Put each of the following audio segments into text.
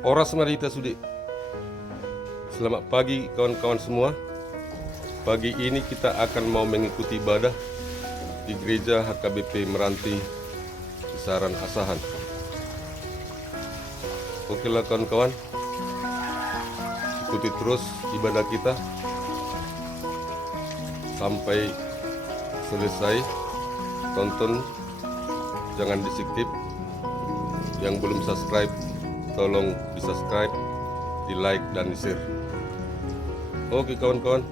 Oras Marita Sudi. Selamat pagi kawan-kawan semua. Pagi ini kita akan mau mengikuti ibadah di gereja HKBP Meranti Kisaran Asahan. Oke lah kawan-kawan, ikuti terus ibadah kita sampai selesai. Tonton, jangan di skip. Yang belum subscribe, tolong di subscribe, di like dan di share. Oke kawan-kawan,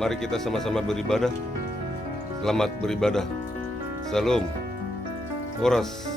mari kita sama-sama beribadah. Selamat beribadah. Salam. Oras.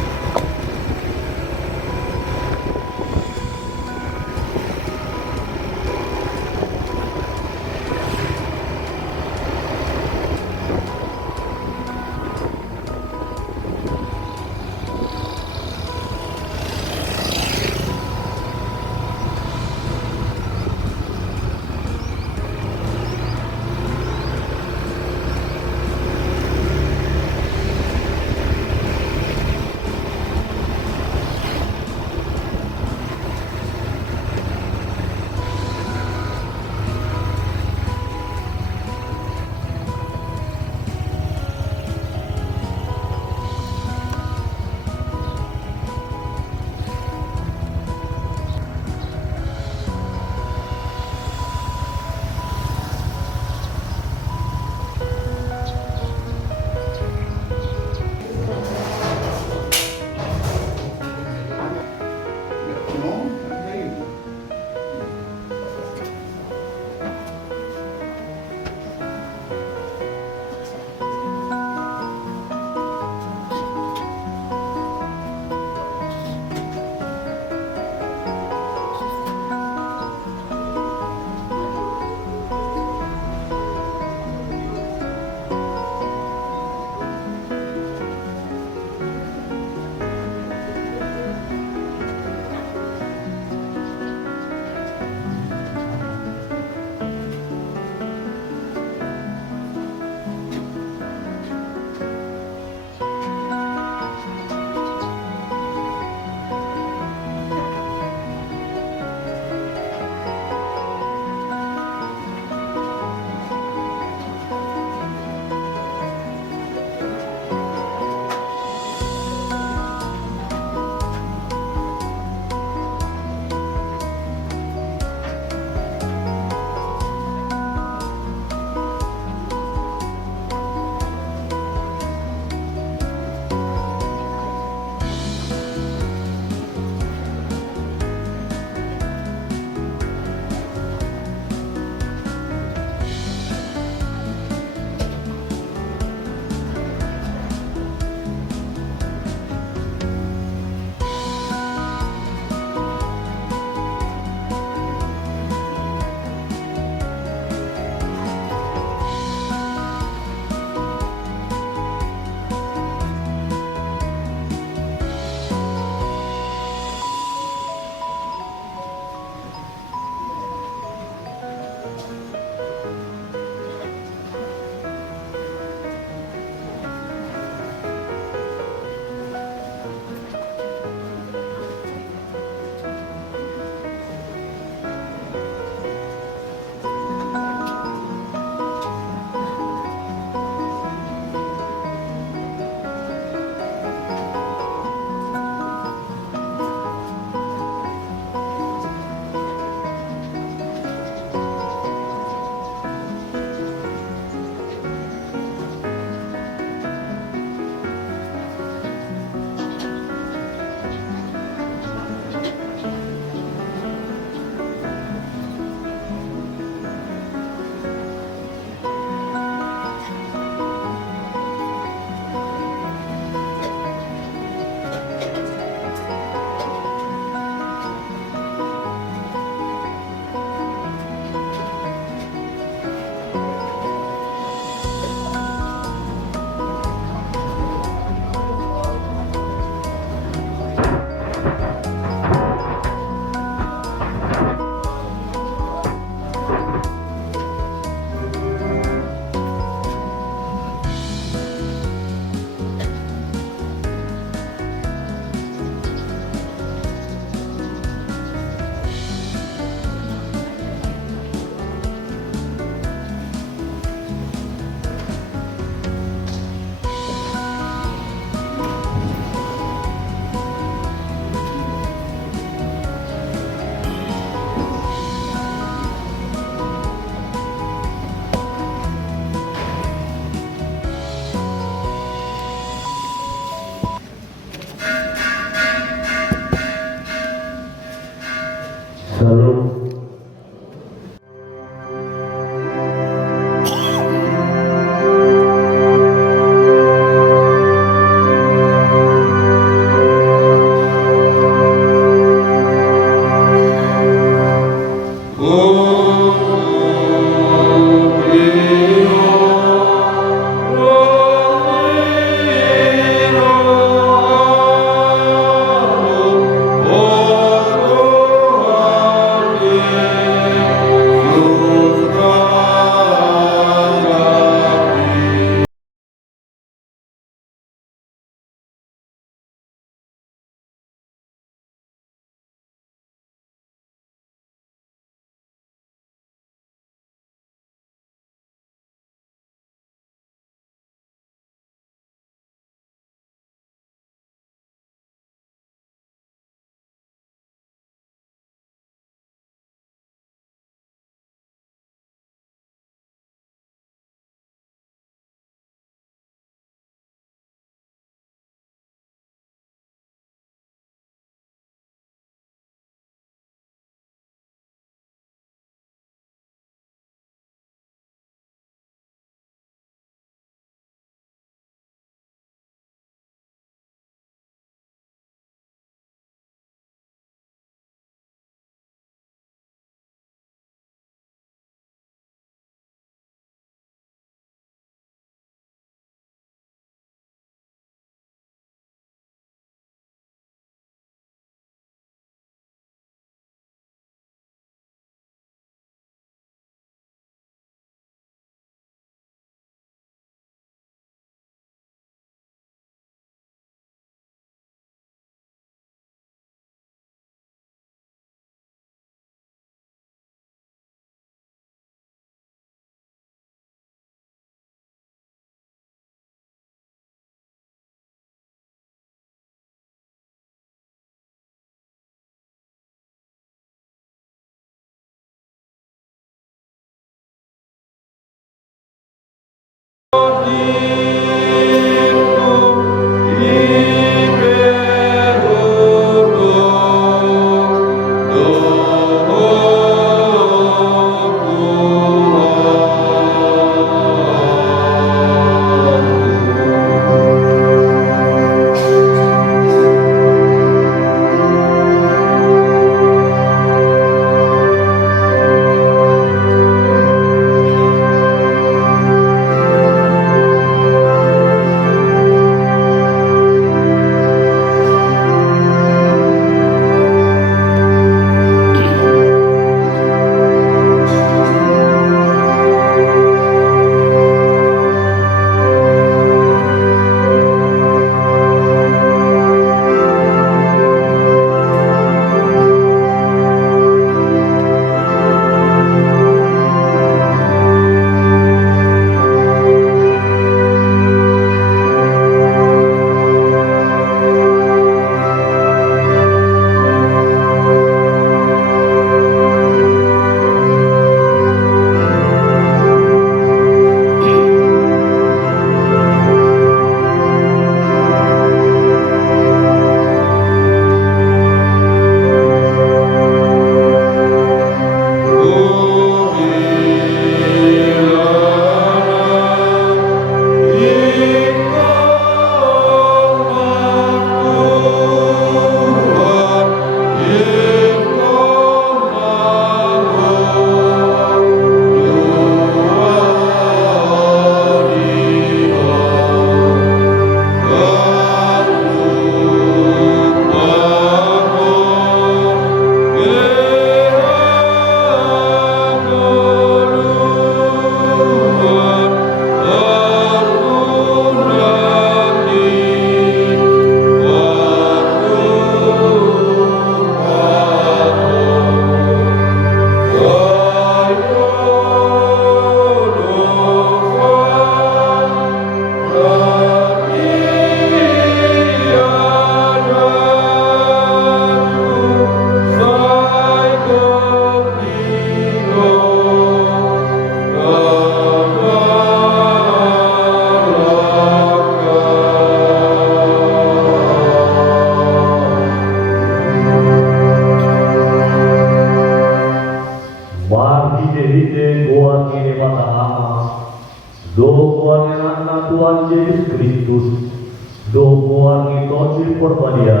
dia,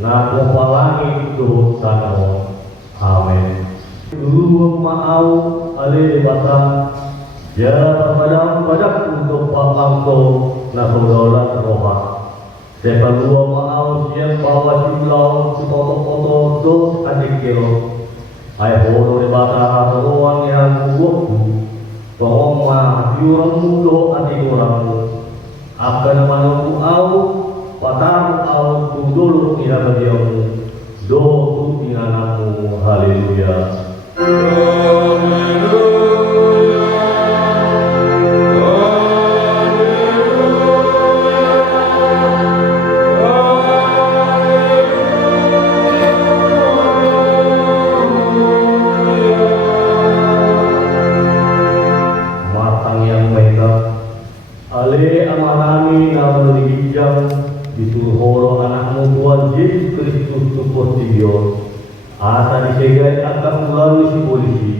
na kumpalangi itu sana. Amin. Dulu mau ale batang, jala padang badak untuk pamangko na saudola roha. Sepalua mau siap bawa silau sepoto-poto dos adik kilo. Ay holo de bata hatoan yang waktu, bahwa diurang mudo adik orang. Akan manungku au, patamu au tudul ila badiamu, do tu inanamu, haleluya. Matang yang baik. Ale amanami na berhijau disuruh horo anakmu Tuhan Yesus Kristus syukur Dios. Asa disegai akan melalui si polisi.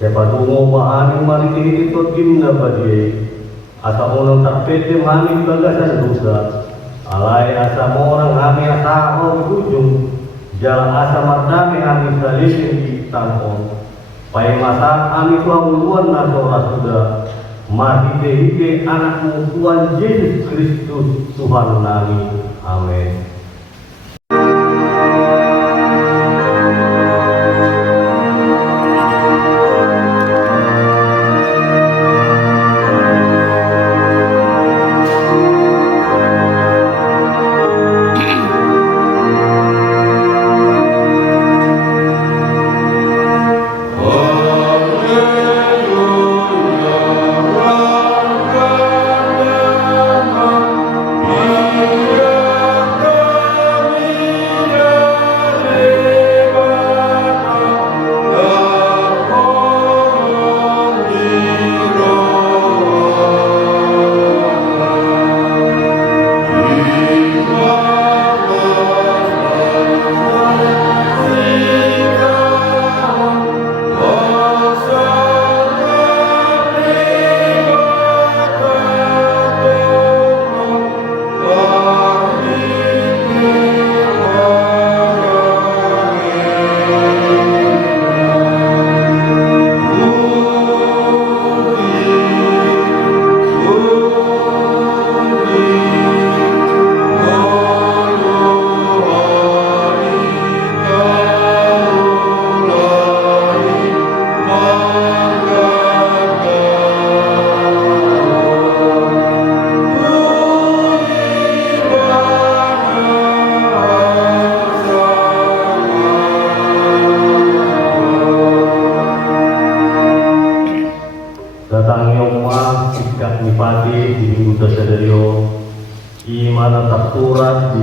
Siapa tungo bahani mari kini itu gimna badie. Asa orang tak pete mami bagasan dosa. Alai asa orang kami asa mau berujung. Jalan asa mardami kami salisin di tangkon. Pai masa kami tuang luan na sudah. Mari hide anakmu Tuhan Yesus Kristus Tuhan nami. Amin. Datang Yoma sikap nipati di minggu tersedario imana takturat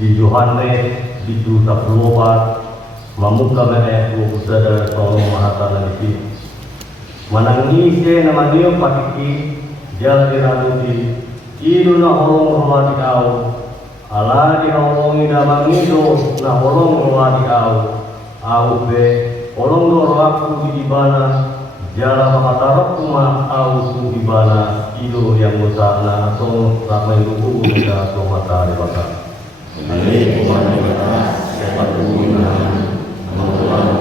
di Yohanes di juta pelupat mamuka mene ku sadar tolong mahatana di manangise nama dia pakiki jalan diraduti idu na holong rumah di au ala di holongi nama ngido na holong rumah di au be holong do aku di ibana jala makatarap kuma au di bana ido yang musana atau ramai lugu muda atau mata di bata. Amin. Tuhan kita dapat guna mengulang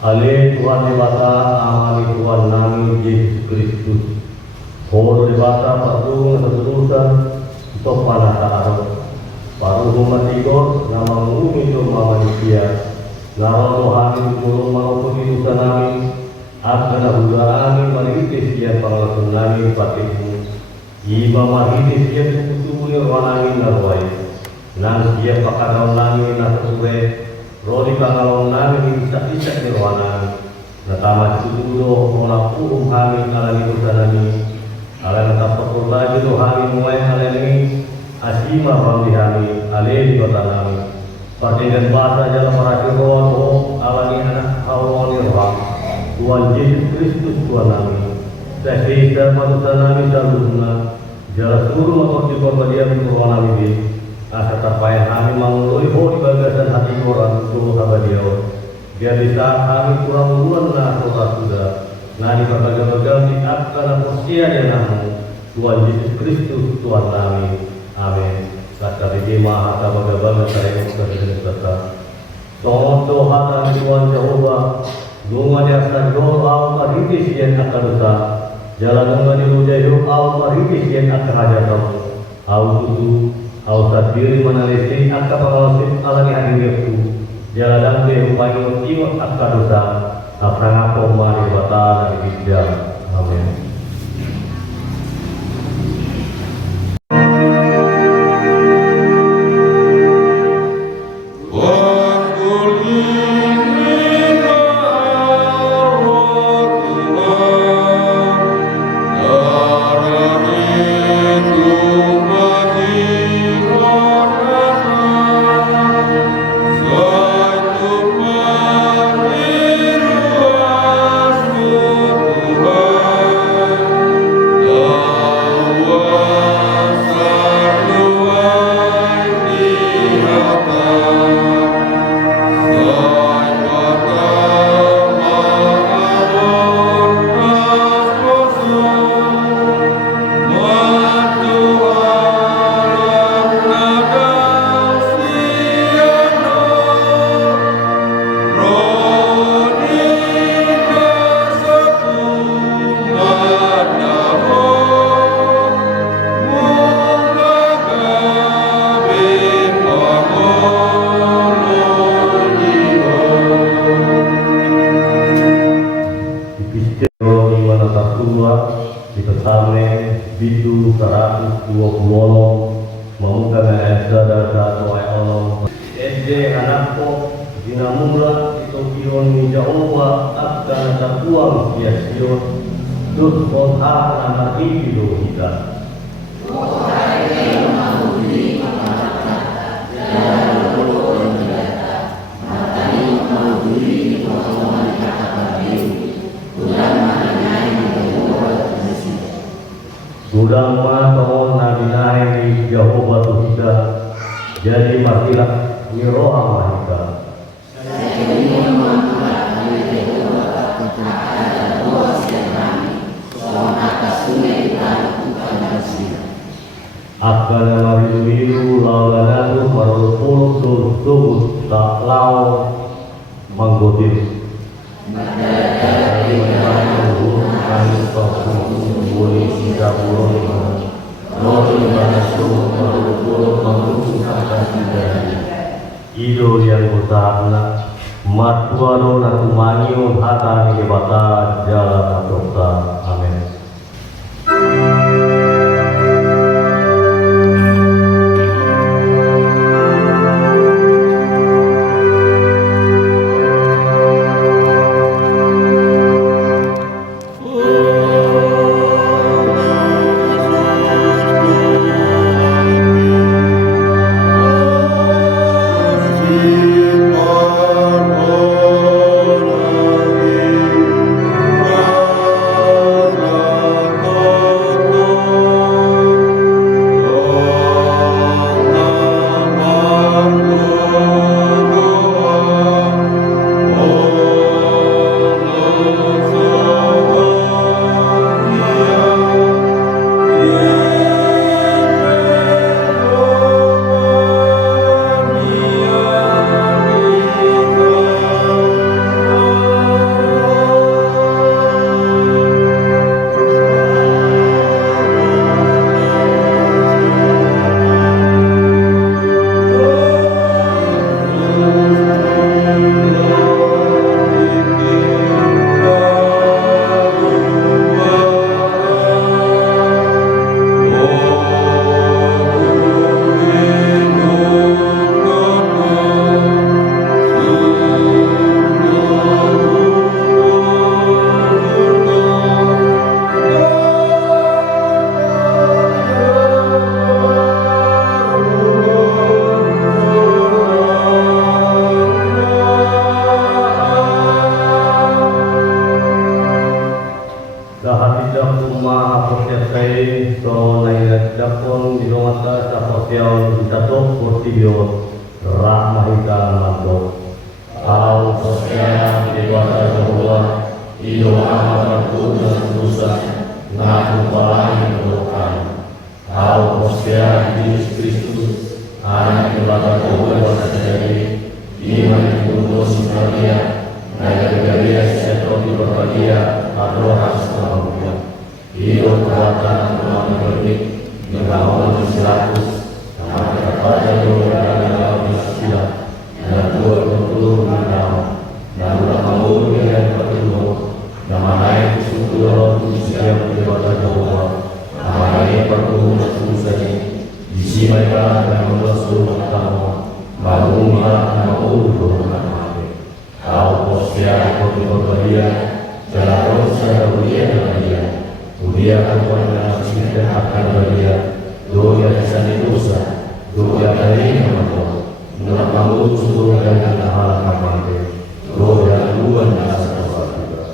Ale Tuhan Dewata amani Tuhan nami Yesus Kristus. Hor Dewata patung terusan untuk panata arah. Paru umat ikut nama mengumi rumah manusia. Narono hami mulung maupun ilusan nami. Akan udaan maritis yang pangalasun nami patimu. Ima maritis yang kutusuli rohanami narwai. Nang siap pakaraw nami nasure. Rodi pangalong namin isak-isak ni rohanan. Natamat sududo orang puung kami alami usanami. Alam tapakul lagi rohani mulai alami. Asima ramdi kami alami kota nami. Partidan bahasa jalan marasi rohan alami anak awal rohan. Tuhan Yesus Kristus Tuhan nami. Sehingga manusia nami salurna. Jalan seluruh motor di korban rohan nami. Asa tapayan kami mengului di bagasan hati orang tuh abadiau. Biar bisa kami kurang bulan na kota sudah. Nah di berbagai di akan posisia dan namu Tuhan Yesus Kristus Tuhan kami. Amin. Kata biji maha kabaga saya mengucapkan kata. Toh hata Tuhan Jehovah. Dunga dia sador al maritis yang akan dosa. Jalan dunga di lujayu al maritis yang akan hajatau. Au tutu. Au sadiri manalesi akka pangalasin alani hadirku jalan ke upayo imut akka dosa aprang ako mari bata dari bijak. Amin. Bidu 120 memuka esa data doa Allah. SD anakku dinamula itu kion ni Jehovah akan takuang sia-sia dus konha nama hidup kita. Sudah mohon nabi nahi Jehovah Tuhan jadi matilah ni roha mahika. Akan marilu laulanu marupul tuh tak lau manggotir. Ido yang utama matuano na tumanyo hata ni bata jalan atokta. Amin. Tibio Rahmahita Namato Au Sosial Dewata Jehovah Ido Amat Tuhan Nusa Ngaku Palai Dokan Au Sosial Yesus Kristus Anak Dewata Tuhan Terjadi Iman Kudus Maria Naya Setroti Berbahagia Adoha Selamunia Ido Kekuatan Tuhan Berdik Dengan 100 Nama kepada Tuhan dan dalam istilah dan Tuhan berpeluh menang dan ulang tahun yang berpeluh nama naik kesyukuran siap kepada Tuhan nama naik berpeluh bersusah di sini mereka dan memasuki pertama baru nama urut nama kau posya kopi berbahagia jalan secara ulia dengan dia ulia akan mengasih dan akan berbahagia doa kesan dosa doa dari nama Tuhan kamu seluruh dan hal kamar doa Tuhan yang satu juga.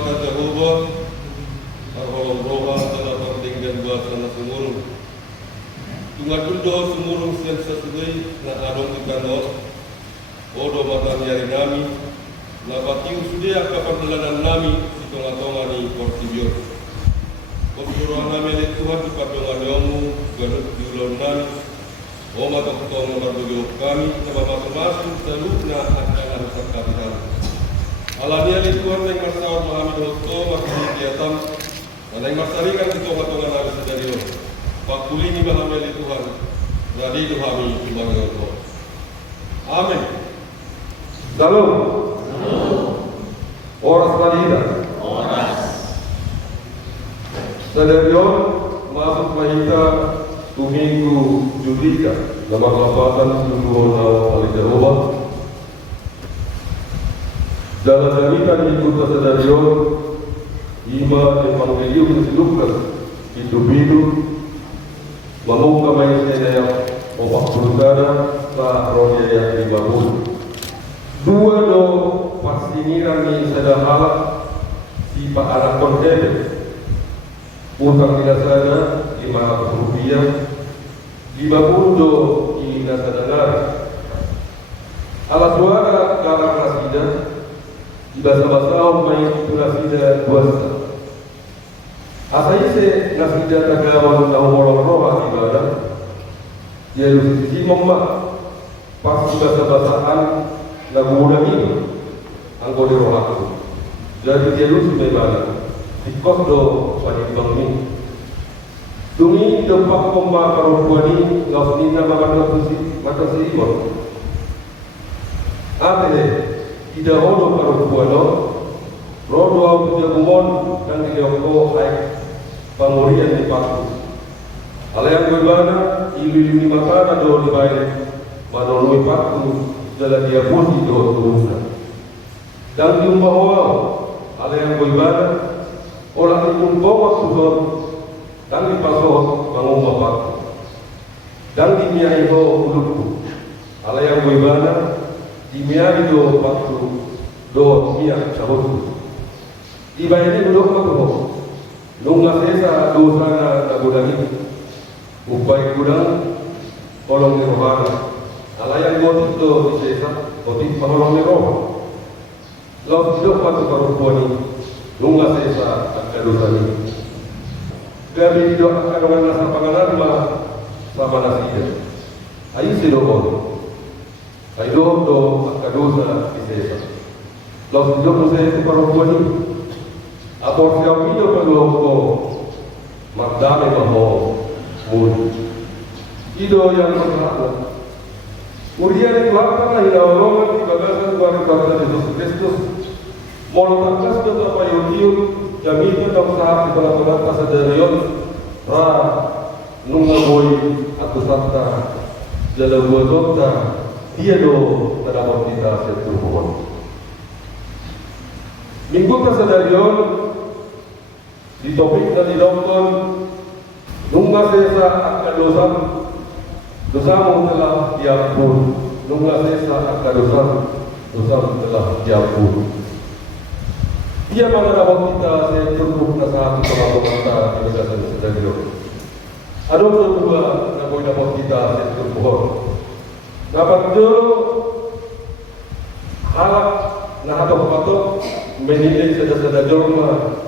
akan Jehovah, arholong roha telah bertinggal bahasa na sumurung. Tungat dudo sumurung siang sesuai na adong ikanot, odo matang yari nami, na batiu sudia kapardalanan nami si tonga-tonga ni Portibio. Pasuruan nami oleh Tuhan di patungan yomu, ganut di ulang nami, o matang-tonga berdoa kami, sebab masing-masing selukna akan harus kapital. Alania ni Tuhan yang masalah memahami dosto makin kegiatan, dan yang masaringan di tonga-tonga nami sedari Pak kulini memahami ni Tuhan, jadi Tuhan ibadah Allah. Amin. Salam. Oras Madinah. Sedarion masuk mahita Tuminggu Judika nama kelapatan seluruh nau alih Jehovah. Dalam damikan ikut sedarion ima evangelium Lukas hidup-hidup membuka maisnya yang opak berudara sa rohnya yang dibangun. Dua do pasiniran ni sederhana si Pak anak konten utang tidak sana Rp500 50 do ina sadangari alat suara karang nasida ibasa-basao may nasida buasa asayise nasida tagawan na umorong roha ibadah dia lusi simong ma pas ibasa-basaan nagulangi ang kode rohaku jadi dia lusi may bala ikos do panibang ni Dungi tempat pemba perempuan ini Gaus nina mata siribon Ate Ida hono perempuan no Rodo au puja kumon Dan dileoko hai Pangurian di paku Alayang berbana Ilu-ilu matana do di baik Manonui paku Dalam dia putih do turunna Dan diumbah wau Alayang berbana Orang itu bawa suhor dan dipasok mengubah waktu dan dimiai ho ulutku ala yang wibana dimiai do waktu do miak sahotu iba ini duduk waktu ho nunga sesa dosana nagudani upai kudang kolong nirvana ala yang gotik do sesa gotik maholong nirvana lalu duduk waktu perempuan ini nunga sesa akadosani kami tidak akan dengan nasa panganan sama nasida. Ayo sidokon. Ayo do akadosa isesa. Lalu sidokon saya itu perempuan ini. Apor siapa itu perlu magdame baho mul. Ido yang berkata. Kemudian kelakar hinaulongan di bagasan keluarga kata Yesus Kristus. Molotakas betul apa yodiun. Kami itu tak sahab di tengah-tengah kasadarion Ra Nungaboy Aku sabta Jala buat dokta Dia do Tadapot kita setu mohon Minggu kasadarion Di topik dan di doktor Nunga sesa akan dosamu telah diampun Nunga sesa akan dosamu telah diampun Dia mana dapat kita saya cukup nasihat untuk mata kita sedang hidup. Ada kedua nak dapat kita saya cukup. Dapat jero halak nak atau patok menilai sedang jorma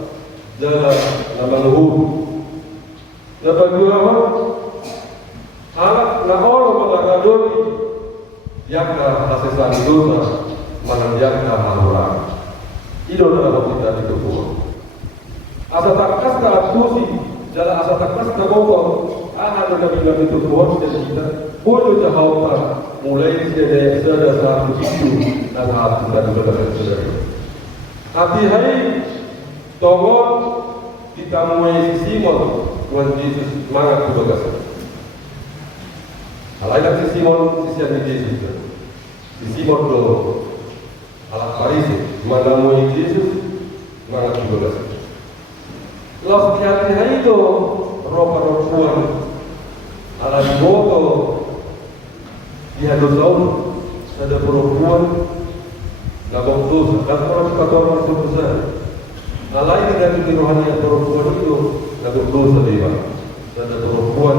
jalan nama luhur. Dapat dua halak nak orang mengadori yakna hasil dosa mana yakna haluran. Ido dalam kita di tubuh. Asa takas tak dosi, jalan asa takas tak bokor. Anak dalam itu tubuh dan kita boleh jauh mulai dari saudara itu dan hati dan saudara. Hati hari togon kita mulai Simon Tuhan Yesus semangat berbagas. Alailah si Simon sisian Yesus. Si Simon do alat Parisi, mana mau Yesus, mana juga dah. Lalu hati-hati itu roh perempuan, alat boto, dia dosa, ada perempuan, nabok dosa, dan orang kata orang besar. Alai dengan itu rohani yang perempuan itu nggak dosa dia. Ada perempuan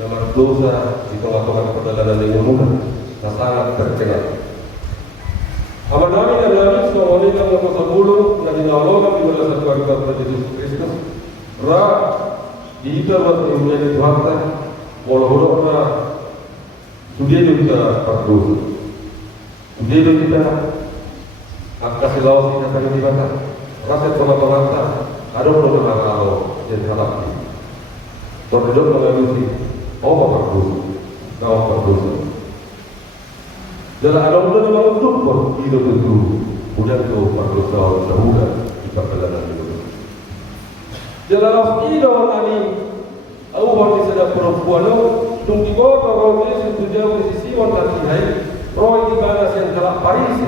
yang dosa di tengah-tengah perjalanan yang mudah, nah sangat tercela. Amanami dan Nabi SAW yang bersabulu dan dinolong di dalam keluarga Yesus Kristus. Ra di dalam menjadi Tuhan, walau sudah kita berdosa. Sudah kita akan selalu kita akan dibaca. Rasa tolak-tolak ada belum kalau yang salah ini. Berdua mengalami berdosa, kau berdosa. Dalam alam itu memang super hidup itu, bukan tu berdosa dahulu di perjalanan itu. Dalam hidup ini, aku bagi sedap perempuan itu, tunggu kalau dia sejauh di sisi wanita ini, roh di mana yang telah Paris.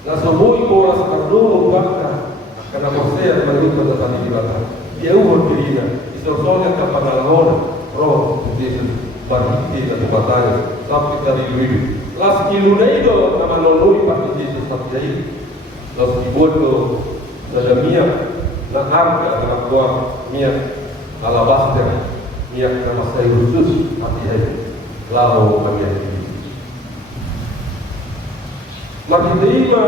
Na semua bola sekarang bakta karena proses menuju ke tempat di belakang. Dia ubah dirinya, isolasinya ke pengalaman, roh itu berhenti dan bertanya sampai dari dulu. Las iluna itu nama nolui pak Yesus sampai ini. Las dibuat tu ada minyak, na harga nama tua minyak alabaster, minyak nama saya khusus hati ini. Lalu kami ini. Makin terima,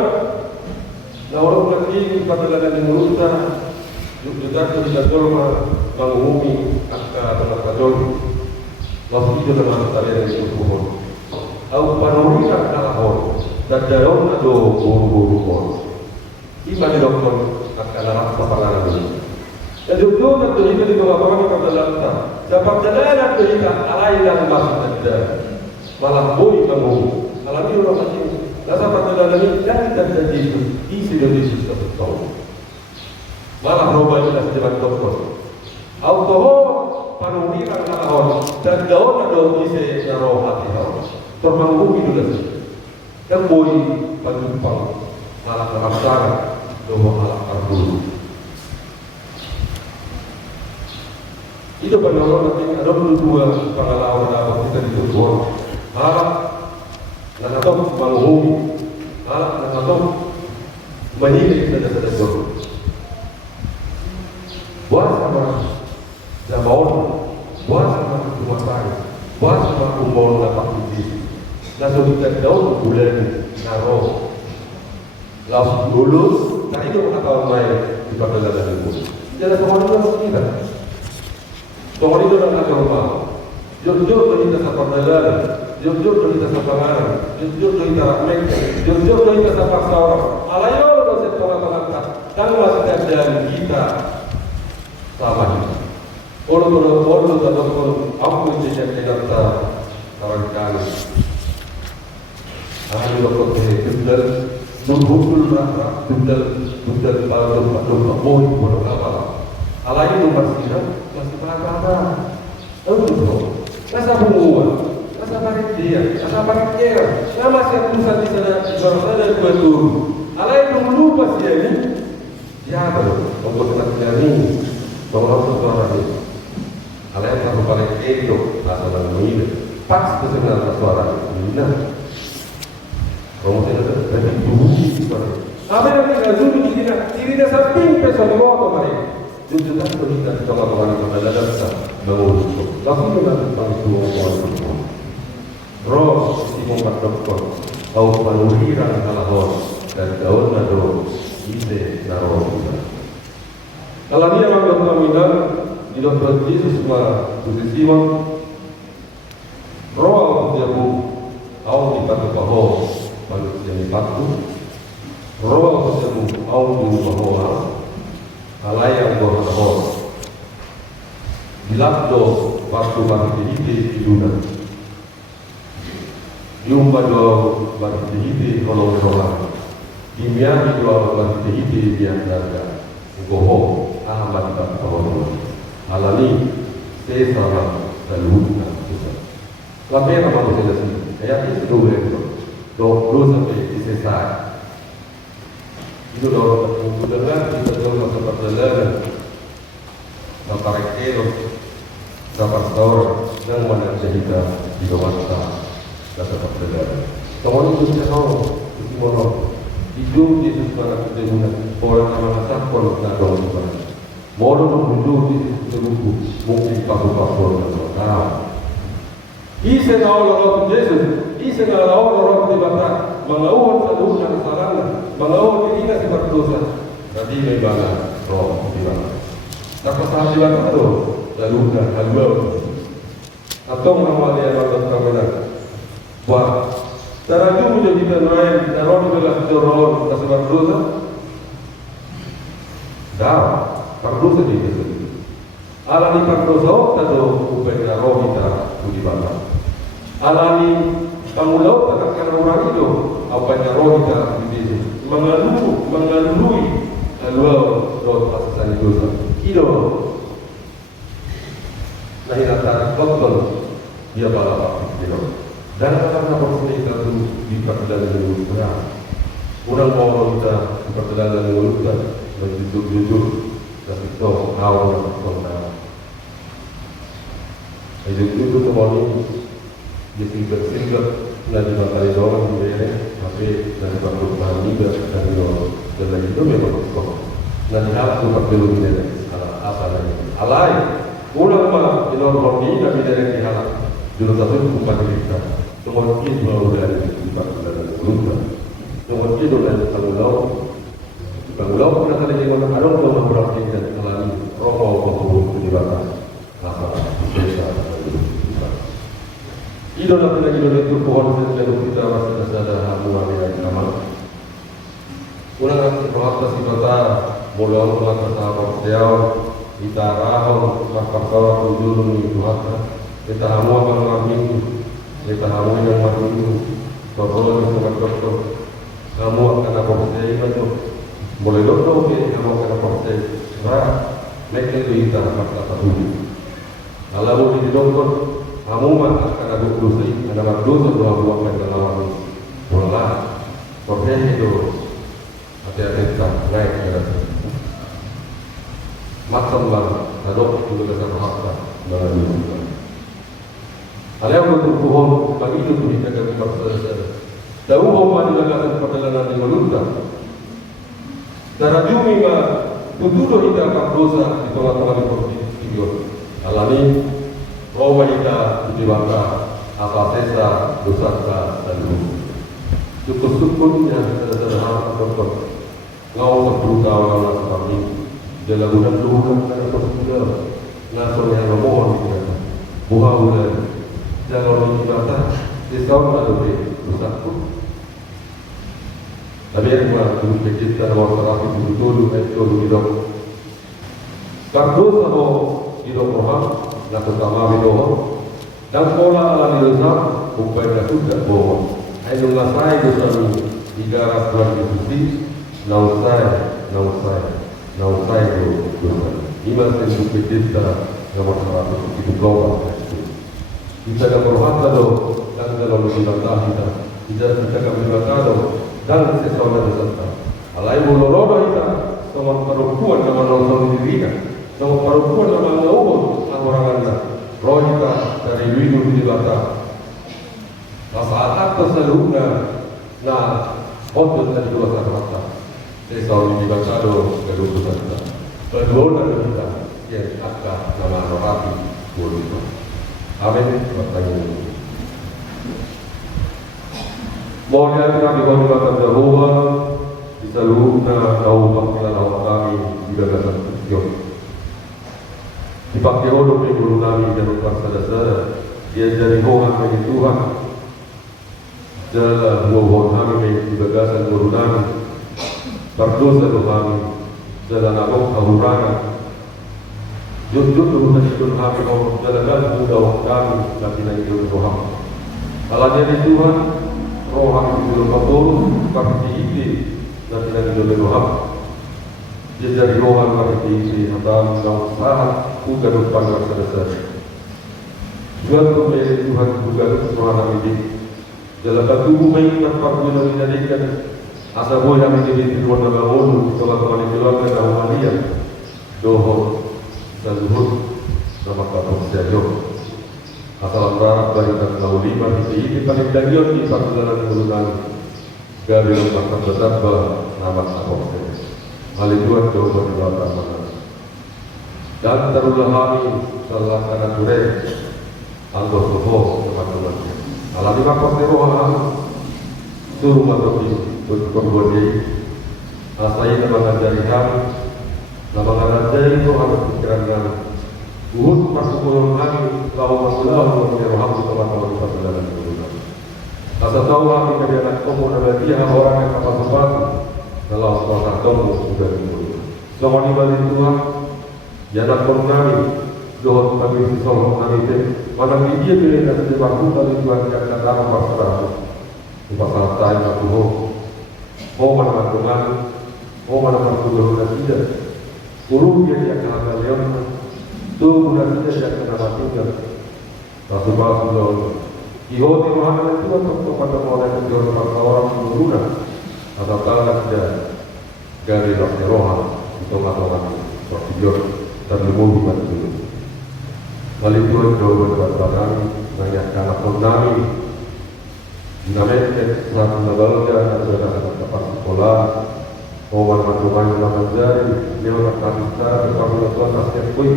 na orang lagi perjalanan di Muruta, juga kita dorma mengumumi angka tempat kajol, lalu itu dengan talian yang berkumpul. Aku panurikan kalahor, dan dalam ada buru-buru kor. Iman di dokter akan rasa panganan ini. Dan jujur dan terlibat di bawah-bawah perjalanan. Sebab perjalanan terlibat alai yang masuk dan malah boy mengumumi. Alami orang macam rasa perjalanan ini dan tidak Yesus, isi dari Yesus tertahu. Malah roba jelas jalan dokter. Autoho panurikan kalahor dan daun ada isi naroh hati orang. Termanggung itu lagi. Dan boy panumpang malah terasar doa malah terburu. Itu penolak nanti ada dua pengalaman dapat kita ditutup. Malah nakatong manghumi, nakatong manhili sa dasar. Buat sama Zabaon, buat sama Tumasay, buat sama Umon na Pakiti. Nasulitan daw bulan na roh. Laos lulus, na ito nakatawag may ipagdalanan mo. Diyan sa mga nila kita. Tungkol ito lang nagkaroon. Jujur kita sa pagdalanan. Jujur kita sa pangalan, jujur kita rakmek, jujur kita sa paksawar. Alayo daw sa tolak-tolak. Tangwa dan kita sama kita. Olo aku menjadi kita kawan-kawan. Ahli waktu bundal, bundul berapa, bundal pada boy bodoh apa? Alayo itu masih pelakar. Tahu rasa bunguan. Asa panitia, nama siapa tulisan di sana di bawah sana dua turun. Alai belum lupa sih ini. Ya betul, untuk kita ini bahwa suara ini. Alai kalau paling itu asal ini pas itu sebenarnya suara ini. Kamu tidak ada dulu suara. Apa yang kita dulu dirinya samping pesan roh kemarin. Tujuan kita di tengah-tengah kita ada bangun. Langsung kita bangun. Roh si membuat dokter, kau panuhiran kalahor dan daun nado ide naroh. Kalau dia mengambil paminan di dokter Yesus ma posisi roh dia bu, kau dipakai baho manusia ini patu, roh dia bu, kau dulu baho alayang baho, dilapdo waktu bagi ide hidupan. Jumpa dua bagi kalau orang kimia dua bagi dia ada goho amat tak tahu alami sesama dan luka Lapera mau selesai kayak itu dua sampai selesai itu dengan kita dalam perjalanan sampai kilo dapat tahu dan mana cerita di bawah kata perjalanan. Kamu itu bisa tahu, itu mana? Hidup Yesus pada perjalanan. Orang nama sapon na dong ba. Moro menuju di seluruh mungkin pasu-pasu dan tahu. Isa na orang Yesus, isa na orang di bata, mengawal seluruh kesalahan, mengawal diri kita seperti dosa. Tadi memang roh di bata. Tak pasal di bata tu, lalu kan halwa. Atau nama dia orang terkenal. Wah, teraju menjadi kita naik, naron belas joron kasar dosa. Dah, perdosa di situ. Alani perdosa tado upaya roh kita di bata. Alani pangulau takkan orang itu upaya roh kita di situ. Mengalui halwa roh pasasan dosa. Kilo. Nahi antara betul dia balap kilo. Dan karena proses kita itu di perjalanan menuju orang mau kita di perjalanan menuju jujur dan itu awal kontak. Itu semua ini jadi bersingkat nanti materi doang di bawah, tapi nanti waktu kami dan dan itu memang kok. Nanti aku perlu ini apa lagi? Alai, ulang malam di luar ini kami dari dihalak. Dulu satu bukan kita. Semua itu baru dari tempat dan lupa. Semua itu dari tanggung Bangulau kita tadi yang mana ada orang berarti dan alami rokok pengubur penyebabkan apa desa itu nanti lagi itu pohon sejauh kita masih ada hamuan yang sama. Orang nanti protes kita mulai orang bersama sejauh kita rahon makasar tujuh itu hata kita hamuan malam minggu kita hamuan yang malam minggu berdoa dengan dokter hamuan karena proses itu boleh dokter ke kalau kena proses nah mereka itu kita kata dulu kalau di dokter kamu mah akan ada dosa ada dosa dua buah pada lawan bola proses itu hati-hati kita naik ke macam lah adok itu kita harus mengalami ada yang bertujuan bagi itu kita akan berproses tahu bahwa dilakukan perjalanan di Melunda Darah jumi ma tutudo kita akan dosa di tengah-tengah video. Alami roh kita di bangka apa sesa dosa dan lupa. Syukur yang sederhana dokter. Ngau sebelum kawan kami dalam bulan luka karena persudah nasor yang memohon kita. Buha bulan jangan dibata disau lalu dosaku. Tapi yang dulu kita waktu rapi dulu hidup. Karena sama hidup rohani, nak utama hidup. Dan sekolah ala hidup upaya sudah bohong. Ayo ngasai dosa tiga ras Tuhan Yesus, nausai dosa. Iman sendiri kita nomor 100 itu global. Kita akan berhati dan dalam ibadah kita akan beribadah dan sesuatu beserta. Alai mulorodo kita sama perempuan nama nonton dirinya, sama perempuan nama ngomong orang anda. Roh kita dari hidup di belakang. Saat terseluruhnya, nah, untuk dari dua kata. Sesuatu di belakang kedua kata. Kedua kita yang akan nama rohani boleh. Amin. Bertanya. Mohon kami hormat Jehovah di seluruhnya tahu panggilan awak kami di gagasan Kristus. Dipakai oleh guru kami dan saudara-saudara, dia jadi Tuhan bagi Tuhan. Jalan mohon kami di gagasan guru kami, berdosa kami, jalan agak kehurangan. Jujur Tuhan itu kami mau jalankan mudah kami dan tidak hidup Tuhan. Kalau jadi Tuhan roh kami belum betul seperti ini dan tidak boleh roh. Dia dari roh seperti ini atau sangat juga depan dasar. Tuhan Tuhan juga Tuhan kami. Dalam tubuh kami tempat kita menjadikan asa boleh kami jadi Tuhan bangun teman-teman keluarga dan dia doho dan zuhud nama kata sejauh. Asal berharap dari dan tahu lima ini paling dagion di perjalanan menggunakan garis mata besar nama apa Hal Tuhan coba dilakukan. Dan terulah kami setelah karena sore anggur soho teman-teman. Alami makot rohan suruh mati berkorban asai nama dari kami nama dari itu harus pikiran kami. Uhud masuk kami kau masuklah ke rohan teman-teman perjalanan itu. Asal tahu kami dari anak kamu dan dia orang yang kapal sepatu dalam suara kamu sudah dimulai. Semua dibalik Tuhan. Jangan kami doa kami sisol kami mana dia pilih dan sebab kami Tuhan yang dalam masyarakat pasal saya aku mana Tuhan mana Tuhan dan tidak guru dia yang akan leon tu bukan tidak yang akan tinggal satu bahasa Tuhan ihot Tuhan itu untuk pada orang yang Tuhan pada orang guru atau kalau tidak dari rohan itu mengatakan prosedur terlebih bantu. Lalu Tuhan doa buat kami, mengingatkan anak kami, dinamakan satu nabalga adalah tempat sekolah, orang macam nama jari, lewat kata kami lakukan nasihat kui,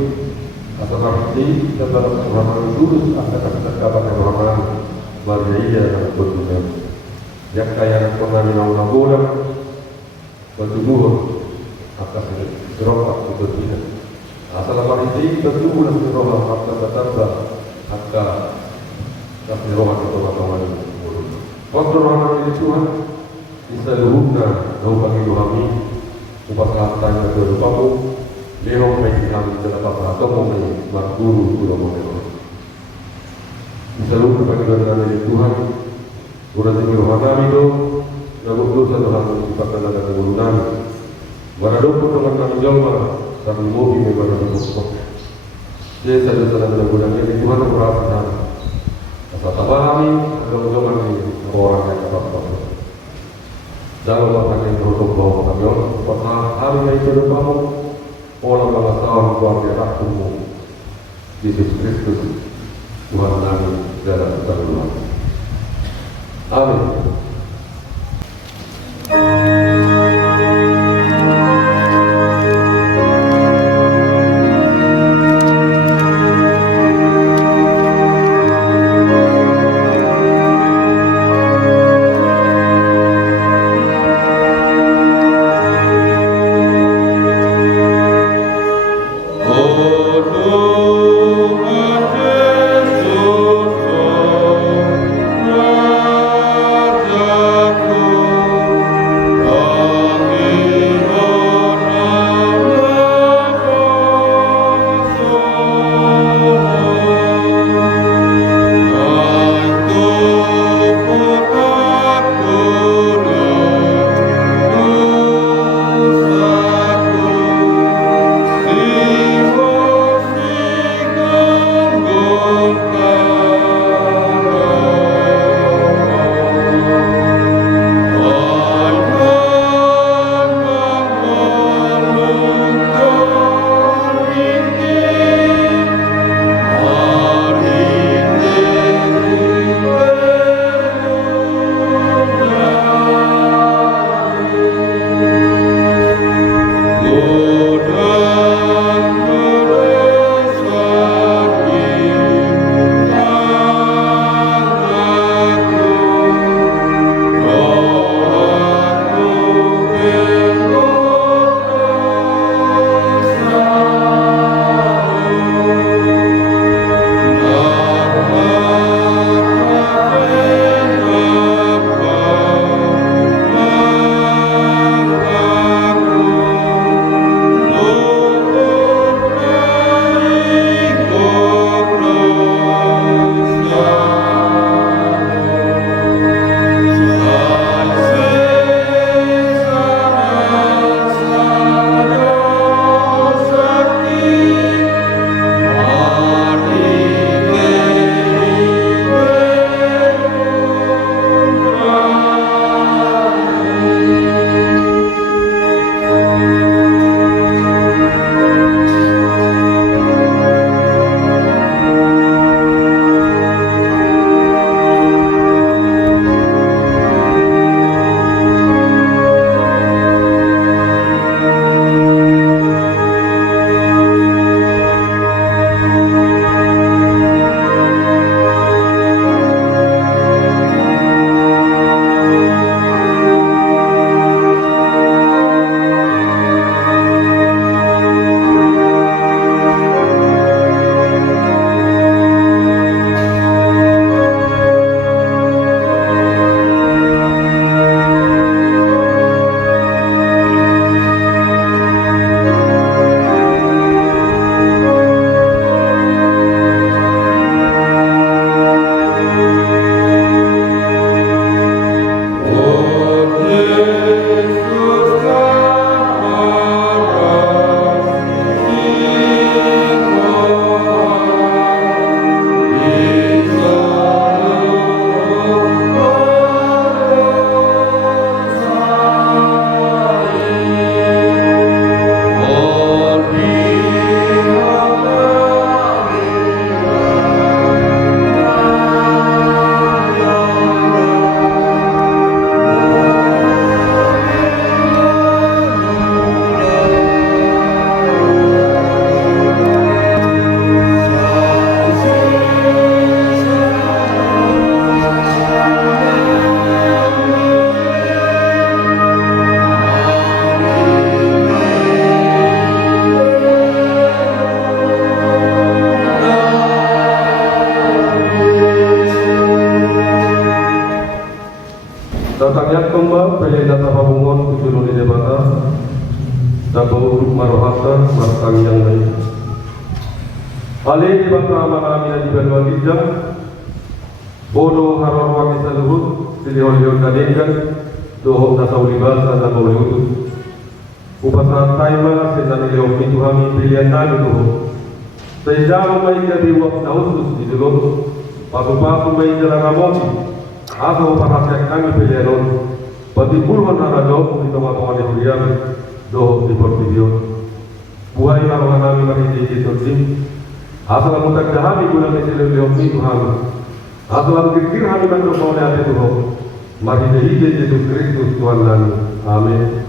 atau kami dalam orang dulu akan kabar yang orang Maria dan Tuhan. Yang kaya anak kami nama bola, batu buah, akan serobak itu tidak. Asal ini tentu bulan roh akan bertambah akan kasih roh itu kawan. Waktu roh dari Tuhan bisa luhurna roh bagi kami ubah tanya ke kamu lehong bagi kami dalam apa atau mau berguru sudah mau bisa luhur bagi dari Tuhan urang dari roh kami itu lalu dosa Tuhan menciptakan dengan kemuliaan waradoko dengan kami jawab kami mobi memang berbuat. Jadi saya sudah benar-benar ini Tuhan berapa asal tabahami agama ini orang yang dapat. Jangan lupa yang beruntung bahwa kami pasal hari itu kamu orang bangsawan keluarga rakyatmu Yesus Kristus Tuhan kami dalam perlindungan. Amin. Oh, Rohata Martang yang baik. Ale di bangka mana mina di bangka kijang, bodoh haror wakil seluruh, silihol-hol kadengan, dohok nasau libasa dan boleh utuh. Upasan taima senang ilmu itu kami pilihan kami dohok. Sejauh mai jadi waktu khusus di dulu, pasu-pasu mai jalan ramoti, atau perhatian kami pilihan pati puluhan ada jauh di teman-teman yang lihat dohok di portfolio. Buai maruhan kami berhenti di tursim. Asal mutak dahami guna mesilih leom itu kami. Asal kikir kami berdoa oleh Tuhan. Mari dihidupkan Yesus Kristus Tuhan kami. Amin.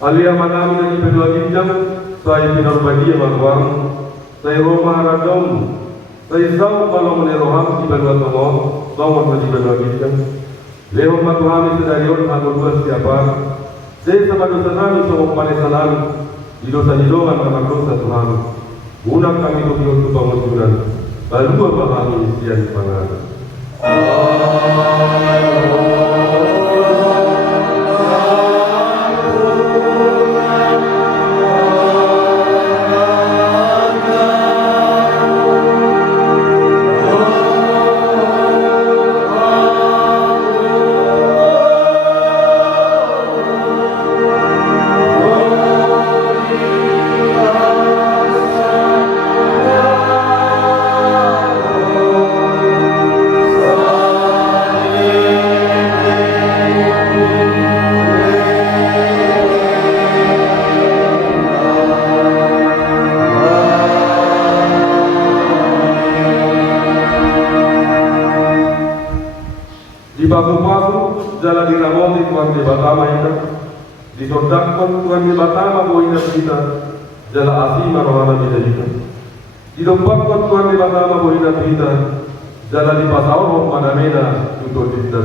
Alia manami dari kedua ginjam, saya pinar bagi maguang, saya rumah radom, saya zau kalau meneroham di kedua tomo, zau di kedua ginjam. Leo matuhami sedarion anggur siapa? Saya sama dosa kami semua pada salam, di dosa hidungan karena dosa Tuhan. Guna kami untuk bangunan, lalu apa kami isian pangan. Di pasu-pasu jalan di ramoti Tuhan di Batama ini, di sodakon Tuhan di Batama boina kita, jalan asima rohana kita. Di dompakon Tuhan di Batama boina kita, jalan di pasau roh manamena untuk kita.